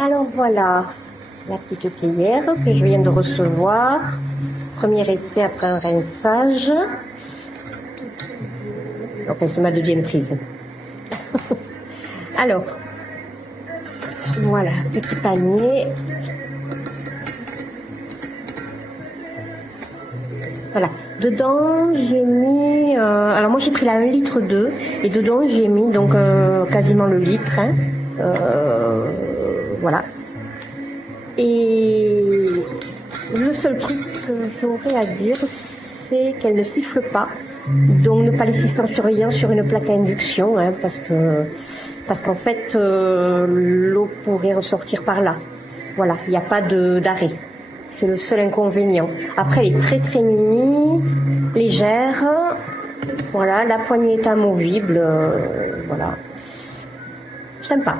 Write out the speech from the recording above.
Alors voilà, la petite cuillère que je viens de recevoir. Premier essai après un rinçage. Enfin, c'est ma deuxième prise. Alors, voilà, petit panier. Voilà, dedans j'ai mis, alors moi j'ai pris la 1,2 litre et dedans j'ai mis donc quasiment le litre, hein, voilà. Et le seul truc que j'aurais à dire, c'est qu'elle ne siffle pas, donc ne pas laisser sans surveillance sur une plaque à induction, hein, parce qu'en fait l'eau pourrait ressortir par là. Voilà, il n'y a pas d'arrêt. C'est le seul inconvénient. Après, elle est très très mini, légère. Voilà, la poignée est amovible. Voilà. Sympa.